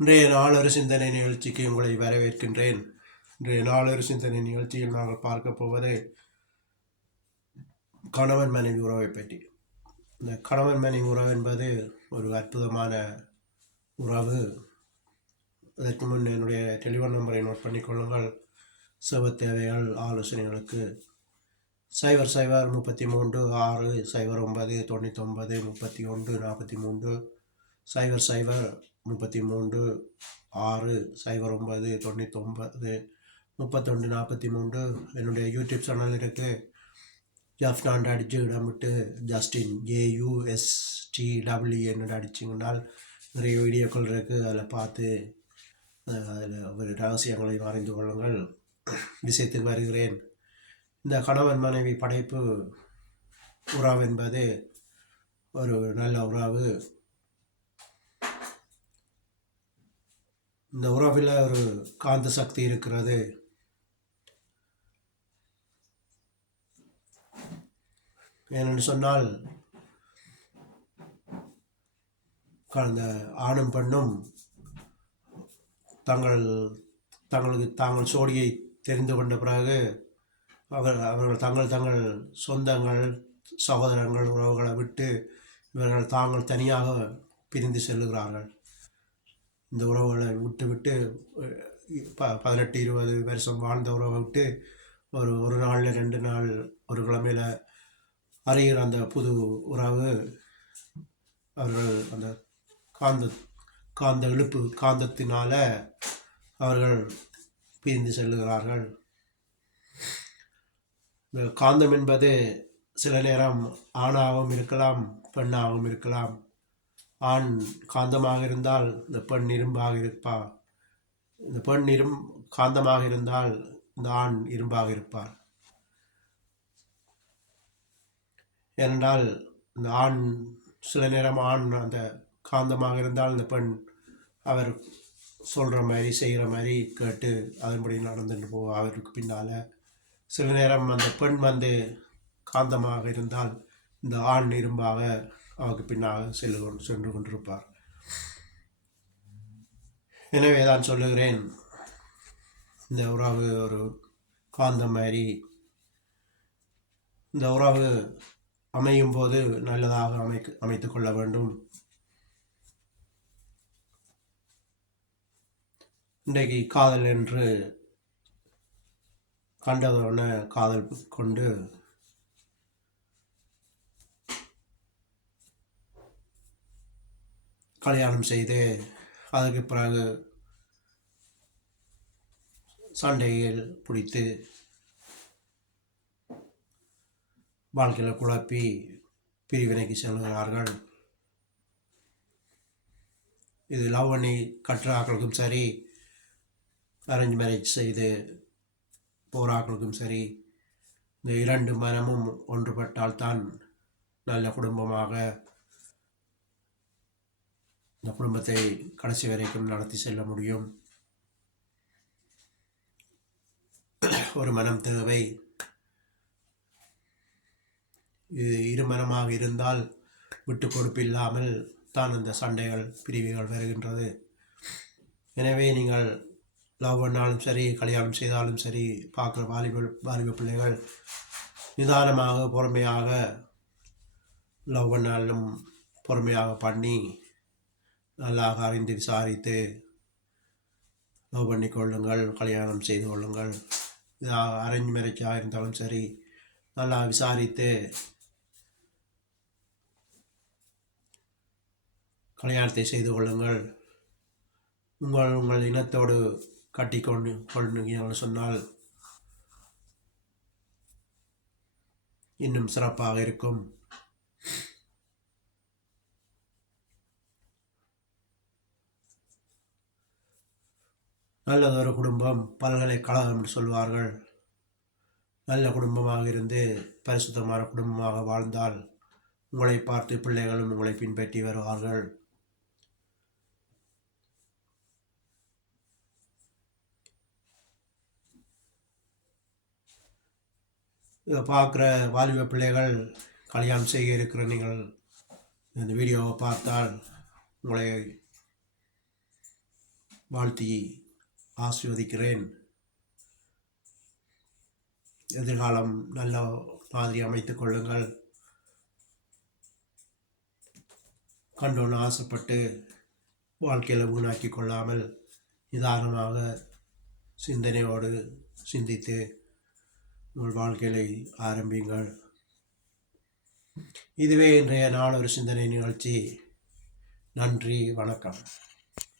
இன்றைய நாளொரு சிந்தனை நிகழ்ச்சிக்கு உங்களை வரவேற்கின்றேன். இன்றைய நாளொரு சிந்தனை நிகழ்ச்சியில் நாங்கள் பார்க்க போவது கணவன் மனைவி உறவை பற்றி. இந்த கணவன் மனைவி உறவு என்பது ஒரு அற்புதமான உறவு. அதற்கு முன் என்னுடைய டெலிஃபோன் நம்பரை நோட் பண்ணிக்கொள்ளுங்கள். சேவை தேவைகள் ஆலோசனைகளுக்கு 0033 609 99 33 0033 609 99 31 என்னுடைய யூடியூப் சேனல் இருக்குது. ஜஃப்னான் அடித்து இடமிட்டு ஜஸ்டின் JUSTW என்று அடிச்சிங்கனால் நிறைய வீடியோக்கள் இருக்குது. அதில் பார்த்து அதில் ஒரு ரகசியங்களை அறிந்து கொள்ளுங்கள். விஷயத்துக்கு வருகிறேன். இந்த கணவன் மனைவி படைப்பு உறவு என்பது ஒரு நல்ல உறவு. இந்த உறவில் ஒரு காந்த சக்தி இருக்கிறது. ஏனென்று சொன்னால் அந்த ஆணும் பெண்ணும் தாங்கள் சோடியை தெரிந்து கொண்ட பிறகு அவர்கள் தங்கள் சொந்தங்கள் சகோதரங்கள் உறவுகளை விட்டு இவர்கள் தாங்கள் தனியாக பிரிந்து செல்லுகிறார்கள். இந்த உறவுகளை விட்டு 18-20 வருஷம் வாழ்ந்த உறவை விட்டு ஒரு நாளில் 2 நாள் ஒரு கிழமையில் அறிகிற அந்த புது உறவு அவர்கள் அந்த காந்தத்தினால அவர்கள் பிரிந்து செல்லுகிறார்கள். காந்தம் என்பது சில நேரம் ஆணாகவும் இருக்கலாம், பெண்ணாகவும் இருக்கலாம். ஆண் காந்தமாக இருந்தால் இந்த பெண் இரும்பாக இருப்பார். இந்த பெண் காந்தமாக இருந்தால் இந்த ஆண் இரும்பாக இருப்பார். ஏனென்றால் இந்த ஆண் சில நேரம் ஆண் அந்த காந்தமாக இருந்தால் இந்த பெண் அவர் சொல்கிற மாதிரி செய்கிற மாதிரி கேட்டு அதன்படி நடந்துட்டு போவோம். அவருக்கு பின்னால் சில நேரம் அந்த பெண் காந்தமாக இருந்தால் இந்த ஆண் இரும்பாக அவருக்கு பின்னாக சென்று கொண்டிருப்பார். எனவே தான் சொல்லுகிறேன், இந்த உறவு ஒரு காந்தம் மாதிரி. இந்த உறவு அமையும் போது நல்லதாக அமைத்து கொள்ள வேண்டும். இன்றைக்கு காதல் என்று கண்டதோடனே காதல் கொண்டு கல்யாணம் செய்து அதுக்கு பிறகு சண்டையில் பிடித்து வாழ்க்கையில் குழப்பி பிரிவினைக்கு செல்கிறார்கள். இது லவ் பண்ணி கற்றாக்களுக்கும் சரி, அரேஞ்ச் மேரேஜ் செய்து போராக்களுக்கும் சரி, இந்த 2 மனமும் ஒன்றுபட்டால்தான் நல்ல குடும்பமாக இந்த குடும்பத்தை கடைசி வரைக்கும் நடத்தி செல்ல முடியும். ஒரு மனம் தேவை. இது இருமனமாக இருந்தால் விட்டு கொடுப்பு இல்லாமல் தான் அந்த சண்டைகள் பிரிவுகள் வருகின்றது. எனவே நீங்கள் லவ் பண்ணாலும் சரி, கல்யாணம் செய்தாலும் சரி, பார்க்குற வாலிப பிள்ளைகள் நிதானமாக பொறுமையாக லவ் பண்ணாலும் பொறுமையாக பண்ணி நல்லா அறிந்து விசாரித்து லவ் பண்ணி கொள்ளுங்கள், கல்யாணம் செய்து கொள்ளுங்கள். அரேஞ்ச் மேரேஜாக இருந்தாலும் சரி, நல்லா விசாரித்து கல்யாணத்தை செய்து கொள்ளுங்கள். உங்கள் இனத்தோடு கொள்ளுங்கள் சொன்னால் இன்னும் சிறப்பாக இருக்கும். நல்லதொரு குடும்பம் பல்கலைக்கழகம் என்று சொல்வார்கள். நல்ல குடும்பமாக இருந்து பரிசுத்தமான குடும்பமாக வாழ்ந்தால் உங்களை பார்த்து பிள்ளைகளும் உங்களை பின்பற்றி வருவார்கள். இதை பார்க்குற வாலிப பிள்ளைகள் கல்யாணம் செய்ய இருக்கிற நீங்கள் இந்த வீடியோவை பார்த்தால் உங்களை வாழ்த்தி ஆசீர்வதிக்கிறேன். எதிர்காலம் நல்ல மாதிரி அமைத்துக் கொள்ளுங்கள். கண்டோன்னு ஆசைப்பட்டு வாழ்க்கையில் வீணாக்கி கொள்ளாமல் நிதானமாக சிந்தனையோடு சிந்தித்து உங்கள் வாழ்க்கையை ஆரம்பியுங்கள். இதுவே இன்றைய நாள் ஒரு சிந்தனை நிகழ்ச்சி. நன்றி, வணக்கம்.